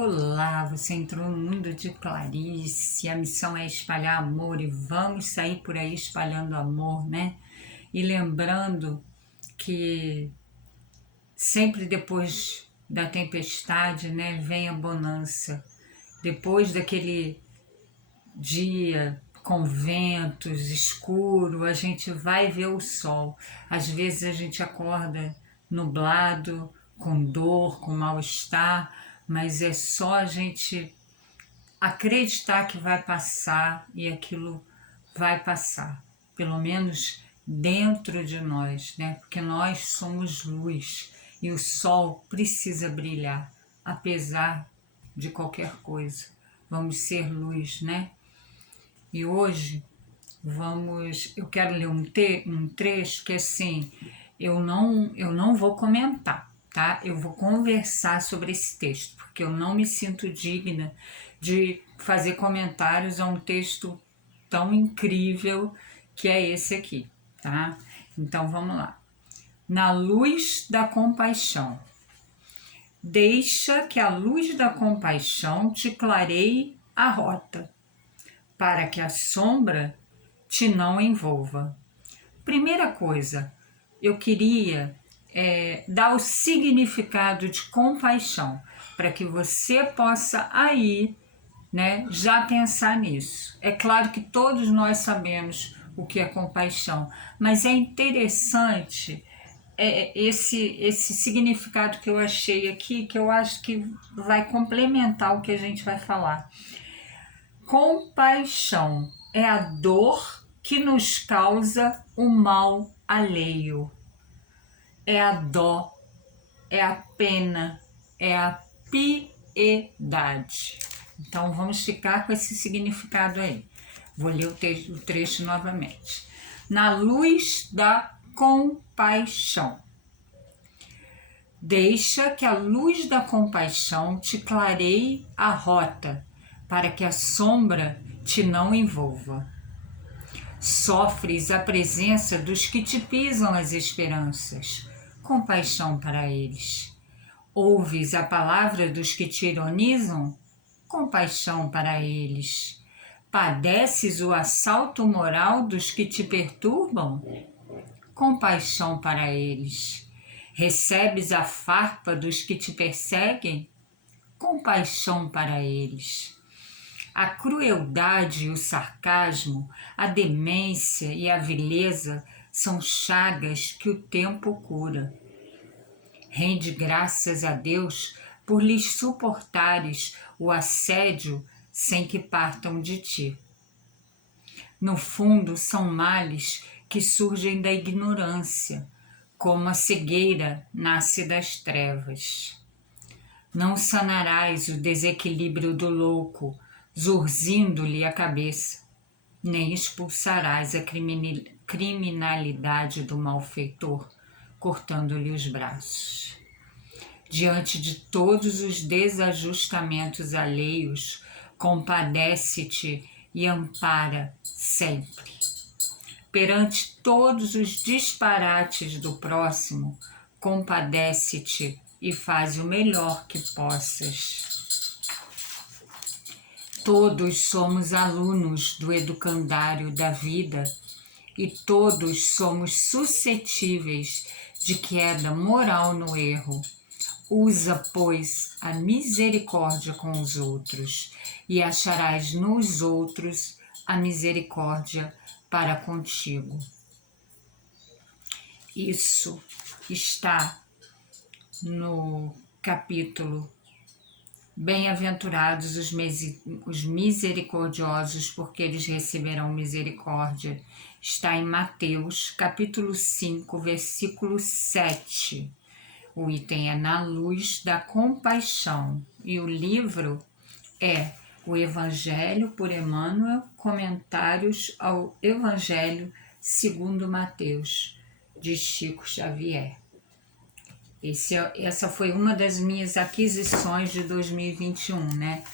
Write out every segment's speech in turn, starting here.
Olá, você entrou no mundo de Clarice, a missão é espalhar amor e vamos sair por aí espalhando amor, né? E lembrando que sempre depois da tempestade, né, vem a bonança. Depois daquele dia com ventos, escuro, a gente vai ver o sol. Às vezes a gente acorda nublado, com dor, com mal-estar, mas é só a gente acreditar que vai passar e aquilo vai passar, pelo menos dentro de nós, né? Porque nós somos luz e o sol precisa brilhar, apesar de qualquer coisa. Vamos ser luz, né? E hoje eu quero ler um trecho que assim, eu não vou comentar, tá? Eu vou conversar sobre esse texto, porque eu não me sinto digna de fazer comentários a um texto tão incrível que é esse aqui, tá? Então vamos lá. Na luz da compaixão. Deixa que a luz da compaixão te clareie a rota, para que a sombra te não envolva. Primeira coisa, eu queria dar o significado de compaixão, para que você possa aí, né, já pensar nisso. É claro que todos nós sabemos o que é compaixão, mas é interessante esse significado que eu achei aqui, que eu acho que vai complementar o que a gente vai falar. Compaixão é a dor que nos causa o mal alheio. É a dó, é a pena, é a piedade. Então vamos ficar com esse significado aí. Vou ler o trecho novamente. Na luz da compaixão. Deixa que a luz da compaixão te clareie a rota, para que a sombra te não envolva. Sofres a presença dos que te pisam as esperanças, compaixão para eles. Ouves a palavra dos que te ironizam, compaixão para eles. Padeces o assalto moral dos que te perturbam, compaixão para eles. Recebes a farpa dos que te perseguem, compaixão para eles. A crueldade e o sarcasmo, a demência e a vileza são chagas que o tempo cura. Rende graças a Deus por lhes suportares o assédio sem que partam de ti. No fundo, são males que surgem da ignorância, como a cegueira nasce das trevas. Não sanarás o desequilíbrio do louco, zurzindo-lhe a cabeça, nem expulsarás a criminalidade do malfeitor, cortando-lhe os braços. Diante de todos os desajustamentos alheios, compadece-te e ampara sempre. Perante todos os disparates do próximo, compadece-te e faz o melhor que possas. Todos somos alunos do educandário da vida e todos somos suscetíveis de queda moral no erro. Usa, pois, a misericórdia com os outros e acharás nos outros a misericórdia para contigo. Isso está no capítulo Bem-aventurados os misericordiosos, porque eles receberão misericórdia. Está em Mateus, capítulo 5, versículo 7. O item é Na Luz da Compaixão. E o livro é O Evangelho por Emmanuel, Comentários ao Evangelho segundo Mateus, de Chico Xavier. Essa foi uma das minhas aquisições de 2021, né?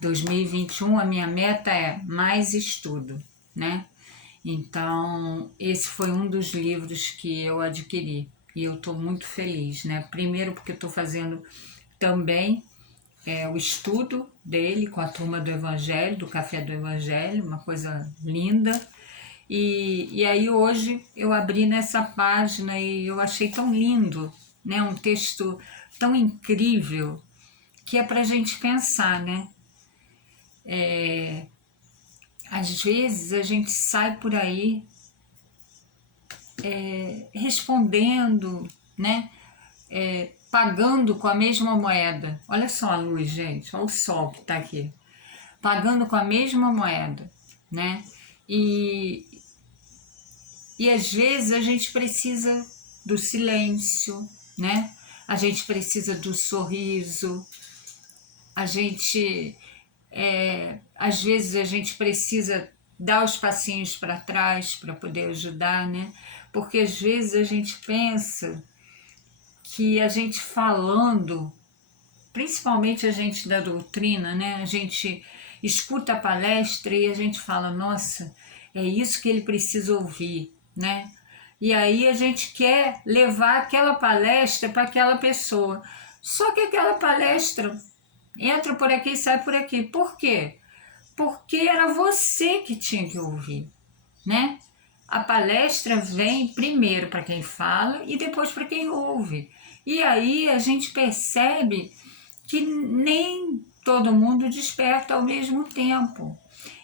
2021 a minha meta é mais estudo, né? Então, esse foi um dos livros que eu adquiri e eu estou muito feliz, né? Primeiro porque eu estou fazendo também o estudo dele com a turma do Evangelho, do Café do Evangelho, uma coisa linda. E aí hoje eu abri nessa página e eu achei tão lindo, né? Um texto tão incrível, que é para a gente pensar, né? Às vezes a gente sai por aí respondendo, né? Pagando com a mesma moeda. Olha só a luz, gente, olha o sol que está aqui. Pagando com a mesma moeda, né? E às vezes a gente precisa do silêncio, né? A gente precisa do sorriso, a gente, às vezes a gente precisa dar os passinhos para trás para poder ajudar, né? Porque às vezes a gente pensa que a gente falando, principalmente a gente da doutrina, né? A gente escuta a palestra e a gente fala, nossa, é isso que ele precisa ouvir, né? E aí a gente quer levar aquela palestra para aquela pessoa. Só que aquela palestra entra por aqui e sai por aqui. Por quê? Porque era você que tinha que ouvir, né? A palestra vem primeiro para quem fala e depois para quem ouve. E aí a gente percebe que nem todo mundo desperta ao mesmo tempo.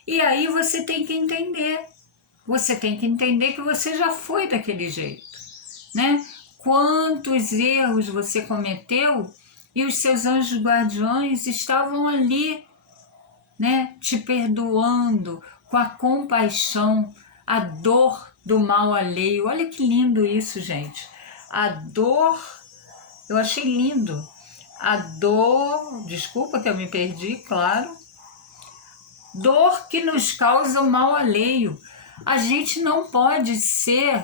E aí você tem que entender. Você tem que entender que você já foi daquele jeito, né? Quantos erros você cometeu e os seus anjos guardiões estavam ali, né? Te perdoando com a compaixão, a dor do mal alheio. Olha que lindo isso, gente. A dor, eu achei lindo. A dor, desculpa que eu me perdi, claro. Dor que nos causa o mal alheio. A gente não pode ser,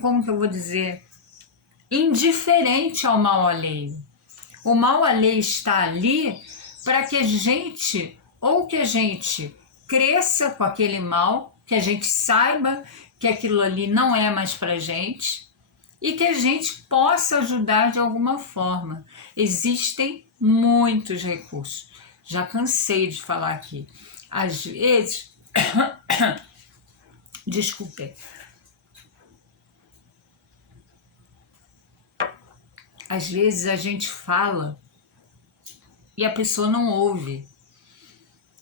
como que eu vou dizer, indiferente ao mal alheio. O mal alheio está ali para que a gente, ou que a gente cresça com aquele mal, que a gente saiba que aquilo ali não é mais para a gente e que a gente possa ajudar de alguma forma. Existem muitos recursos. Já cansei de falar aqui. Às vezes, desculpe. Às vezes a gente fala e a pessoa não ouve.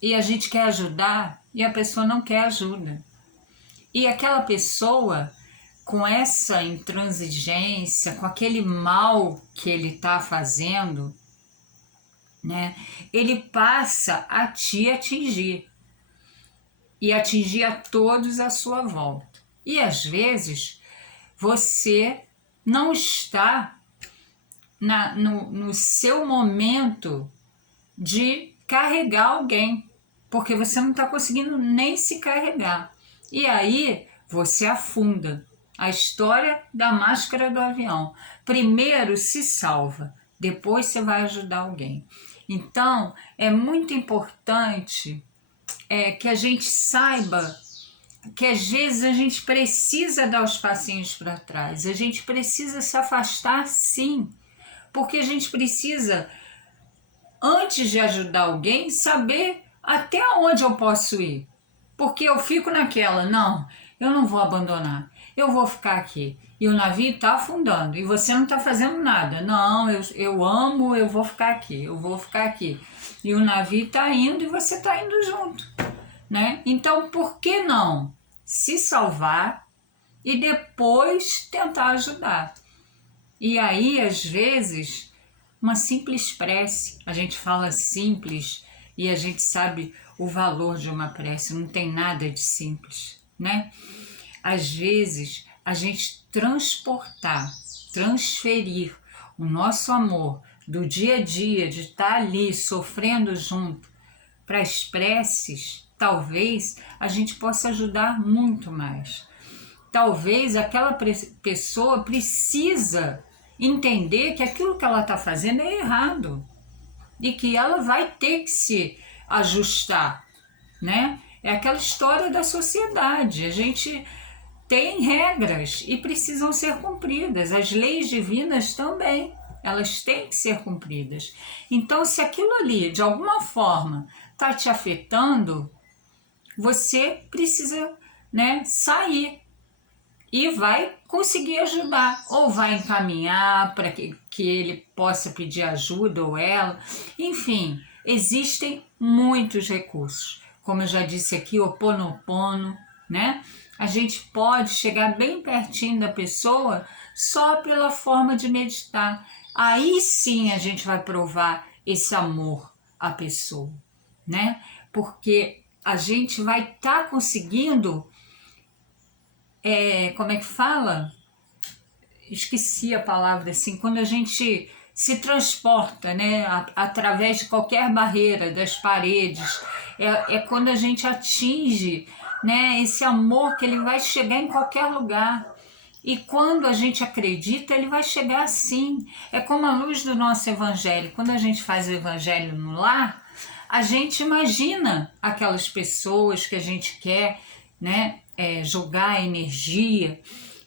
E a gente quer ajudar e a pessoa não quer ajuda. E aquela pessoa, com essa intransigência, com aquele mal que ele está fazendo, né, ele passa a te atingir. E atingir a todos à sua volta. E às vezes você não está no seu momento de carregar alguém, porque você não está conseguindo nem se carregar. E aí você afunda. A história da máscara do avião. Primeiro se salva, depois você vai ajudar alguém. Então é muito importante que a gente saiba que às vezes a gente precisa dar os passinhos para trás, a gente precisa se afastar, sim, porque a gente precisa, antes de ajudar alguém, saber até onde eu posso ir, porque eu fico naquela, não, eu não vou abandonar, eu vou ficar aqui, e o navio está afundando, e você não está fazendo nada, não, eu amo, eu vou ficar aqui, e o navio está indo e você está indo junto, né? Então, por que não se salvar e depois tentar ajudar? E aí, às vezes, uma simples prece, a gente fala simples e a gente sabe o valor de uma prece, não tem nada de simples, né? Às vezes, a gente transferir o nosso amor do dia a dia, de estar ali sofrendo junto, para as preces, talvez a gente possa ajudar muito mais. Talvez aquela pessoa precisa entender que aquilo que ela está fazendo é errado e que ela vai ter que se ajustar, né? É aquela história da sociedade. A gente tem regras e precisam ser cumpridas. As leis divinas também, elas têm que ser cumpridas. Então, se aquilo ali, de alguma forma, está te afetando, você precisa, né, sair e vai conseguir ajudar, ou vai encaminhar para que ele possa pedir ajuda, ou ela. Enfim, existem muitos recursos. Como eu já disse aqui, o Ho'oponopono, né? A gente pode chegar bem pertinho da pessoa só pela forma de meditar. Aí sim a gente vai provar esse amor à pessoa, né? Porque a gente vai estar conseguindo, como é que fala? Esqueci a palavra, assim, quando a gente se transporta, né, através de qualquer barreira, das paredes, é quando a gente atinge, né, esse amor que ele vai chegar em qualquer lugar. E quando a gente acredita, ele vai chegar assim. É como a luz do nosso evangelho. Quando a gente faz o evangelho no lar, a gente imagina aquelas pessoas que a gente quer, né, jogar energia.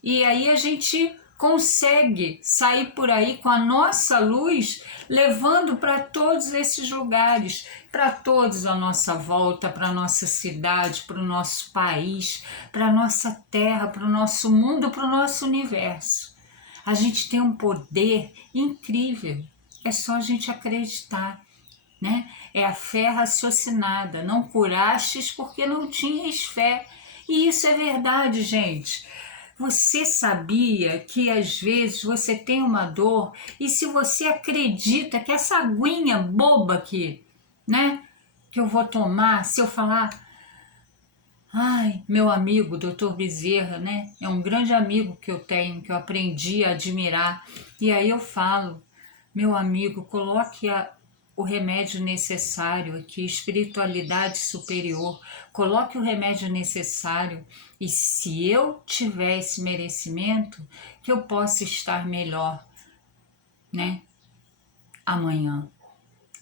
E aí a gente consegue sair por aí com a nossa luz, levando para todos esses lugares, para todos à nossa volta, para a nossa cidade, para o nosso país, para a nossa terra, para o nosso mundo, para o nosso universo. A gente tem um poder incrível, é só a gente acreditar, né? É a fé raciocinada, não curastes porque não tinhas fé. E isso é verdade, gente. Você sabia que às vezes você tem uma dor e se você acredita que essa aguinha boba aqui, né, que eu vou tomar, se eu falar, ai, meu amigo, Dr. Bezerra, né, é um grande amigo que eu tenho, que eu aprendi a admirar, e aí eu falo, meu amigo, coloque o remédio necessário aqui, espiritualidade superior, coloque o remédio necessário e se eu tiver esse merecimento, que eu possa estar melhor, né, amanhã.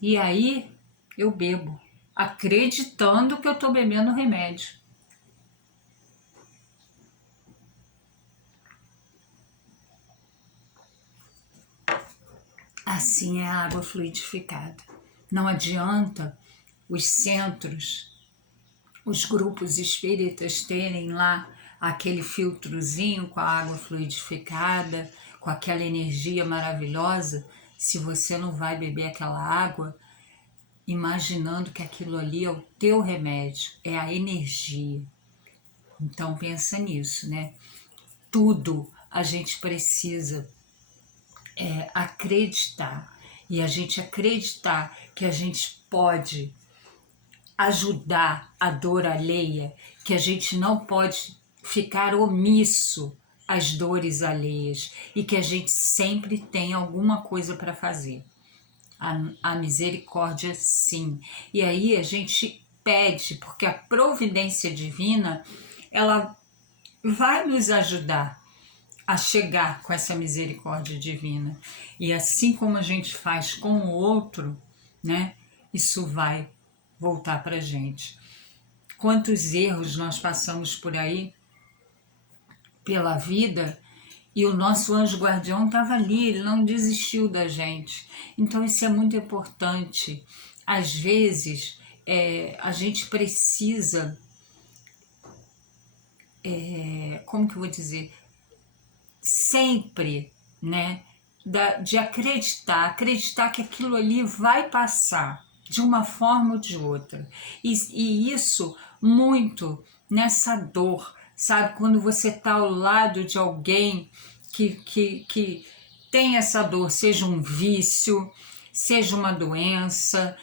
E aí eu bebo, acreditando que eu estou bebendo remédio. Assim é a água fluidificada. Não adianta os centros, os grupos espíritas terem lá aquele filtrozinho com a água fluidificada, com aquela energia maravilhosa, se você não vai beber aquela água, imaginando que aquilo ali é o teu remédio, é a energia. Então pensa nisso, né? Tudo a gente precisa acreditar. E a gente acreditar que a gente pode ajudar a dor alheia, que a gente não pode ficar omisso às dores alheias e que a gente sempre tem alguma coisa para fazer. A misericórdia, sim. E aí a gente pede, porque a providência divina, ela vai nos ajudar a chegar com essa misericórdia divina. E assim como a gente faz com o outro, né, isso vai voltar para a gente. Quantos erros nós passamos por aí, pela vida, e o nosso anjo guardião estava ali, ele não desistiu da gente. Então isso é muito importante. Às vezes a gente precisa, como que eu vou dizer, sempre, né, de acreditar que aquilo ali vai passar de uma forma ou de outra. E isso muito nessa dor, sabe? Quando você está ao lado de alguém que tem essa dor, seja um vício, seja uma doença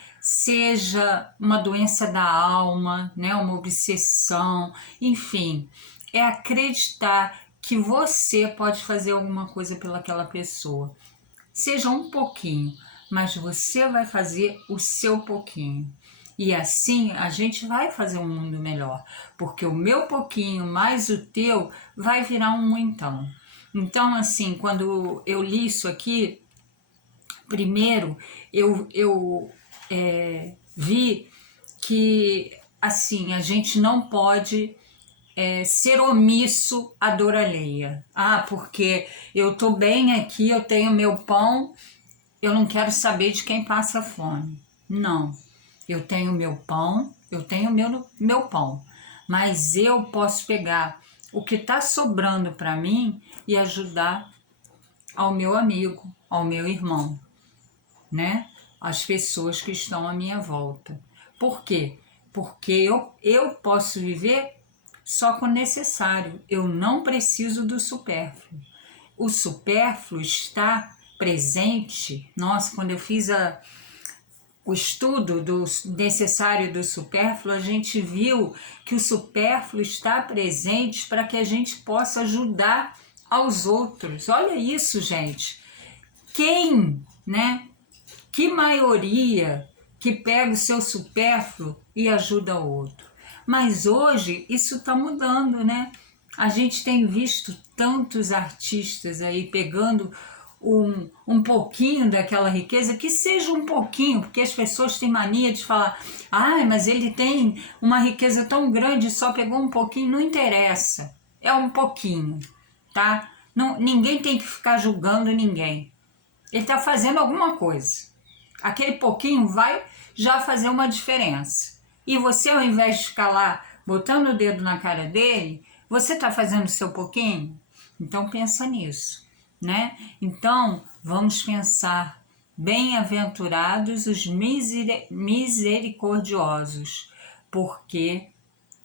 da alma, né? Uma obsessão, enfim, é acreditar que você pode fazer alguma coisa pelaquela pessoa. Seja um pouquinho, mas você vai fazer o seu pouquinho. E assim a gente vai fazer um mundo melhor, porque o meu pouquinho mais o teu vai virar um muitão. Então, assim, quando eu li isso aqui, primeiro eu vi que, assim, a gente não pode ser omisso à dor alheia. Ah, porque eu tô bem aqui, eu tenho meu pão, eu não quero saber de quem passa fome. Não. Eu tenho meu pão, eu tenho meu pão. Mas eu posso pegar o que está sobrando para mim e ajudar ao meu amigo, ao meu irmão, né? As pessoas que estão à minha volta. Por quê? Porque eu posso viver só com o necessário. Eu não preciso do supérfluo. O supérfluo está presente. Nossa, quando eu fiz o estudo do necessário e do supérfluo, a gente viu que o supérfluo está presente para que a gente possa ajudar aos outros. Olha isso, gente. Quem, né? Que maioria que pega o seu supérfluo e ajuda o outro. Mas hoje isso está mudando, né? A gente tem visto tantos artistas aí pegando um pouquinho daquela riqueza, que seja um pouquinho, porque as pessoas têm mania de falar, mas ele tem uma riqueza tão grande, só pegou um pouquinho. Não interessa, é um pouquinho, tá? Não, ninguém tem que ficar julgando ninguém. Ele está fazendo alguma coisa. Aquele pouquinho vai já fazer uma diferença. E você, ao invés de ficar lá botando o dedo na cara dele, você está fazendo o seu pouquinho? Então pensa nisso, né? Então vamos pensar, bem-aventurados os misericordiosos, porque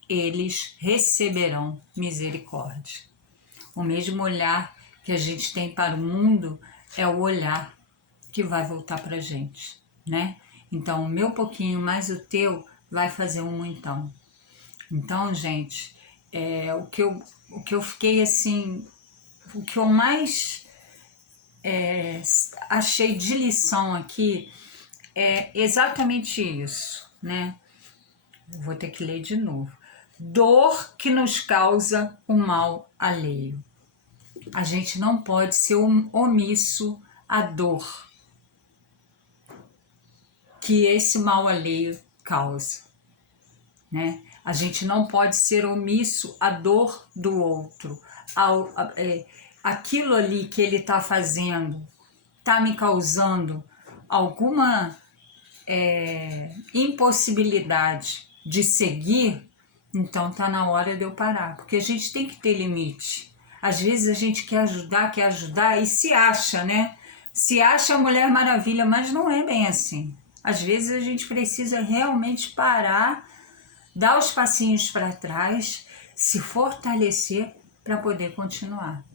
eles receberão misericórdia. O mesmo olhar que a gente tem para o mundo é o olhar que vai voltar para a gente, né? Então, o meu pouquinho mais o teu vai fazer um muitão. Então, gente, o que eu fiquei assim, o que eu mais achei de lição aqui é exatamente isso, né? Vou ter que ler de novo. Dor que nos causa o mal alheio. A gente não pode ser omisso à dor que esse mal alheio causa, né? A gente não pode ser omisso à dor do outro, aquilo ali que ele está fazendo está me causando alguma impossibilidade de seguir, então está na hora de eu parar, porque a gente tem que ter limite. Às vezes a gente quer ajudar e se acha, né? Se acha a Mulher Maravilha, mas não é bem assim. Às vezes a gente precisa realmente parar, dar os passinhos para trás, se fortalecer para poder continuar.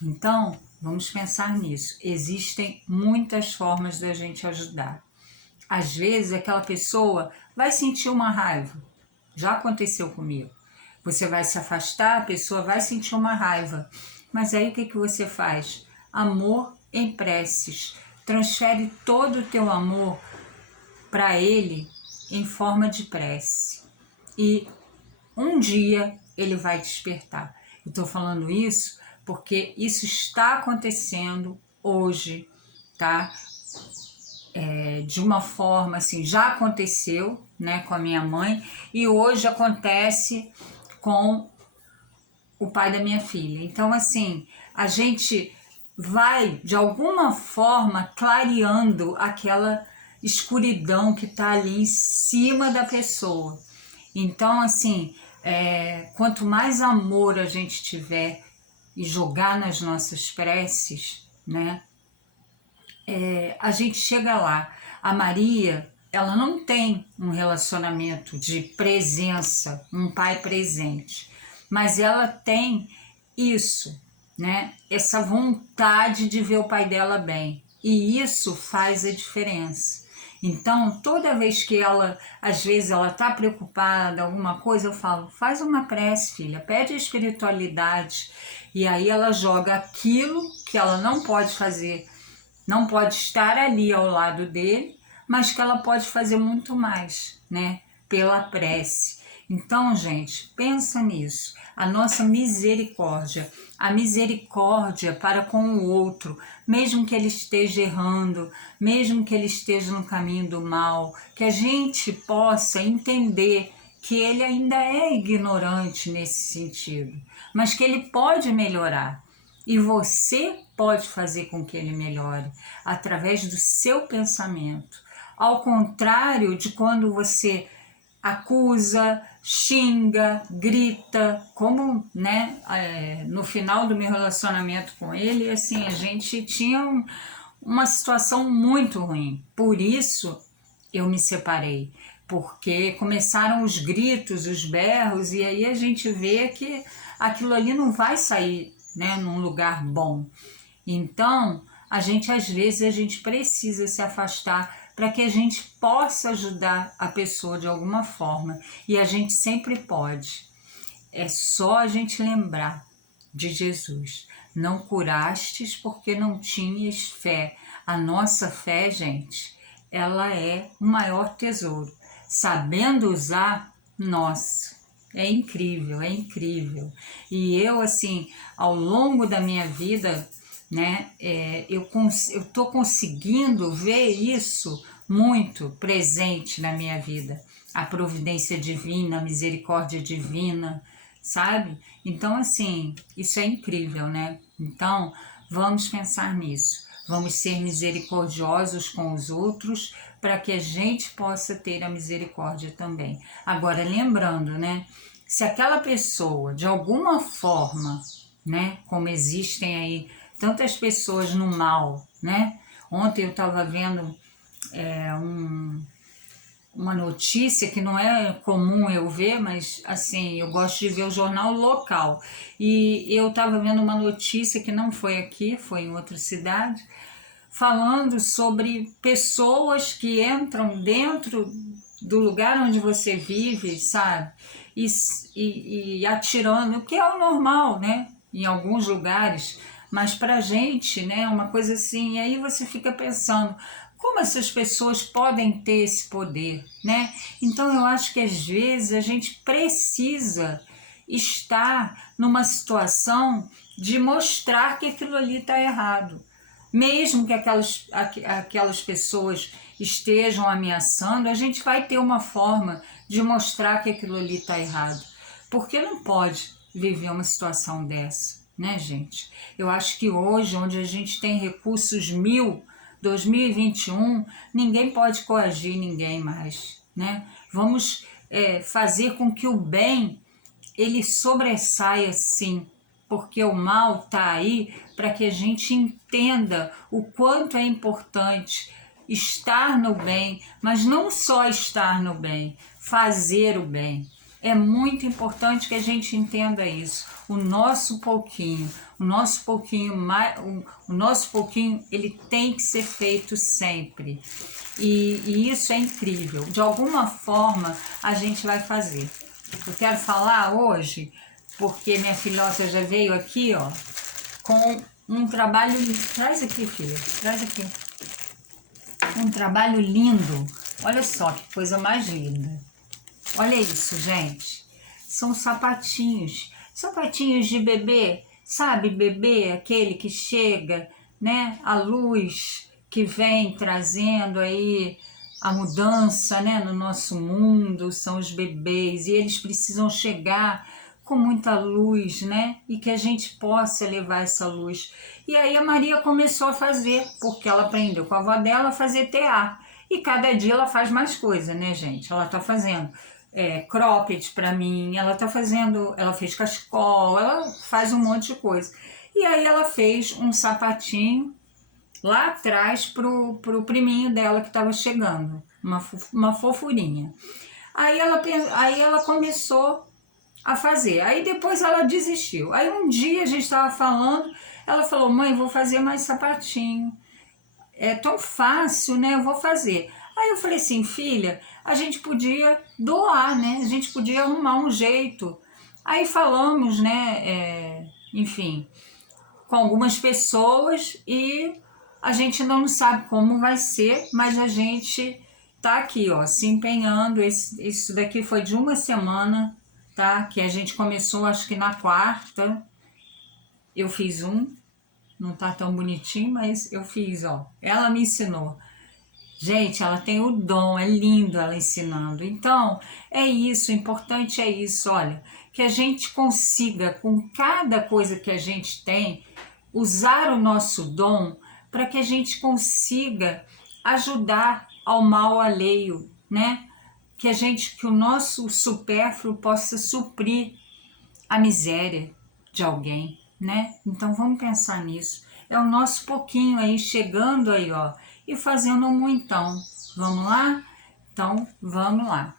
Então, vamos pensar nisso. Existem muitas formas da gente ajudar. Às vezes aquela pessoa vai sentir uma raiva. Já aconteceu comigo. Você vai se afastar, a pessoa vai sentir uma raiva. Mas aí o que você faz? Amor em preces. Transfere todo o teu amor para ele em forma de prece. E um dia ele vai despertar. Eu estou falando isso porque isso está acontecendo hoje, tá? De uma forma assim, já aconteceu, né, com a minha mãe, e hoje acontece com o pai da minha filha. Então, assim, a gente vai, de alguma forma, clareando aquela escuridão que está ali em cima da pessoa. Então, assim, quanto mais amor a gente tiver e jogar nas nossas preces, né, a gente chega lá. A Maria, ela não tem um relacionamento de presença, um pai presente, mas ela tem isso, né? Essa vontade de ver o pai dela bem, e isso faz a diferença. Então, toda vez que ela, às vezes ela está preocupada, alguma coisa, eu falo, faz uma prece, filha, pede a espiritualidade, e aí ela joga aquilo que ela não pode fazer, não pode estar ali ao lado dele, mas que ela pode fazer muito mais, né? Pela prece. Então, gente, pensa nisso. A nossa misericórdia, a misericórdia para com o outro, mesmo que ele esteja errando, mesmo que ele esteja no caminho do mal, que a gente possa entender que ele ainda é ignorante nesse sentido, mas que ele pode melhorar. E você pode fazer com que ele melhore através do seu pensamento. Ao contrário de quando você acusa, xinga, grita, como, né, no final do meu relacionamento com ele, assim, a gente tinha uma situação muito ruim. Por isso eu me separei, porque começaram os gritos, os berros, e aí a gente vê que aquilo ali não vai sair, né, num lugar bom. Então, às vezes a gente precisa se afastar para que a gente possa ajudar a pessoa de alguma forma. E a gente sempre pode. É só a gente lembrar de Jesus. Não curastes porque não tinhas fé. A nossa fé, gente, ela é o maior tesouro. Sabendo usar, nossa, é incrível, é incrível. E eu, assim, ao longo da minha vida, né, eu estou conseguindo ver isso muito presente na minha vida. A providência divina, a misericórdia divina, sabe? Então, assim, isso é incrível, né? Então, vamos pensar nisso. Vamos ser misericordiosos com os outros para que a gente possa ter a misericórdia também. Agora, lembrando, né? Se aquela pessoa, de alguma forma, né? Como existem aí tantas pessoas no mal, né? Ontem eu estava vendo uma notícia que não é comum eu ver, mas assim, eu gosto de ver o jornal local. E eu estava vendo uma notícia que não foi aqui, foi em outra cidade, falando sobre pessoas que entram dentro do lugar onde você vive, sabe? E atirando, o que é o normal, né? Em alguns lugares, mas pra gente, né, uma coisa assim, e aí você fica pensando, como essas pessoas podem ter esse poder, né? Então eu acho que às vezes a gente precisa estar numa situação de mostrar que aquilo ali está errado. Mesmo que aquelas pessoas estejam ameaçando, a gente vai ter uma forma de mostrar que aquilo ali está errado. Porque não pode viver uma situação dessa, né, gente? Eu acho que hoje, onde a gente tem recursos 2021, ninguém pode coagir ninguém mais, né? Vamos fazer com que o bem ele sobressaia, sim, porque o mal está aí para que a gente entenda o quanto é importante estar no bem, mas não só estar no bem, fazer o bem. É muito importante que a gente entenda isso. O nosso pouquinho, o nosso pouquinho, ele tem que ser feito sempre. E isso é incrível. De alguma forma a gente vai fazer. Eu quero falar hoje, porque minha filhota já veio aqui, ó, com um trabalho... Traz aqui, filha, traz aqui. Um trabalho lindo. Olha só que coisa mais linda. Olha isso, gente. São sapatinhos. Sapatinhos de bebê. Sabe, bebê, aquele que chega, né? A luz que vem trazendo aí a mudança, né, no nosso mundo, são os bebês. E eles precisam chegar com muita luz, né? E que a gente possa levar essa luz. E aí a Maria começou a fazer, porque ela aprendeu com a avó dela a fazer tear. E cada dia ela faz mais coisa, né, gente? Ela tá fazendo cropped pra mim, ela fez cachecol, ela faz um monte de coisa. E aí ela fez um sapatinho lá atrás pro priminho dela que estava chegando, uma fofurinha. Aí ela começou a fazer, aí depois ela desistiu. Aí um dia a gente estava falando, ela falou, mãe, vou fazer mais sapatinho. É tão fácil, né? Eu vou fazer. Aí eu falei assim, filha, a gente podia doar, né? A gente podia arrumar um jeito. Aí falamos, né? Enfim, com algumas pessoas e a gente ainda não sabe como vai ser, mas a gente tá aqui, ó, se empenhando. Isso daqui foi de uma semana, tá? Que a gente começou, acho que na quarta. Eu fiz não tá tão bonitinho, mas eu fiz, ó. Ela me ensinou. Gente, ela tem o dom, é lindo ela ensinando. Então, é isso, o importante é isso, olha, que a gente consiga, com cada coisa que a gente tem, usar o nosso dom para que a gente consiga ajudar ao mal alheio, né? Que o nosso supérfluo possa suprir a miséria de alguém, né? Então vamos pensar nisso. É o nosso pouquinho aí chegando aí, ó, e fazendo um muitão. Vamos lá? Então vamos lá.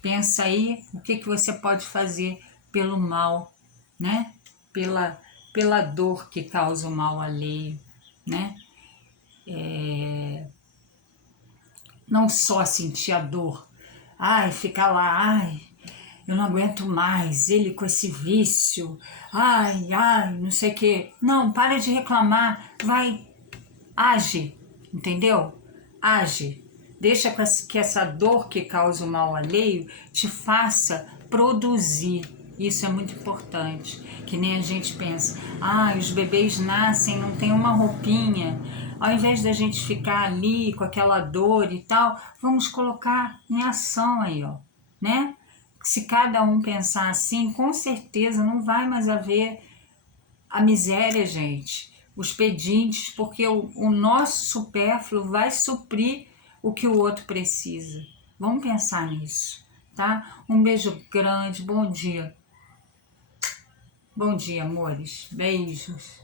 Pensa aí o que você pode fazer pelo mal, né? Pela dor que causa o mal alheio, né? Não só sentir a dor, ai, ficar lá, ai, eu não aguento mais, ele com esse vício, ai, não sei o quê. Não, para de reclamar, vai, age, entendeu? Age. Deixa que essa dor que causa o mal alheio te faça produzir. Isso é muito importante. Que nem a gente pensa, os bebês nascem, não tem uma roupinha. Ao invés da gente ficar ali com aquela dor e tal, vamos colocar em ação aí, ó, né? Se cada um pensar assim, com certeza não vai mais haver a miséria, gente, os pedintes, porque o nosso supérfluo vai suprir o que o outro precisa. Vamos pensar nisso, tá? Um beijo grande, bom dia. Bom dia, amores. Beijos.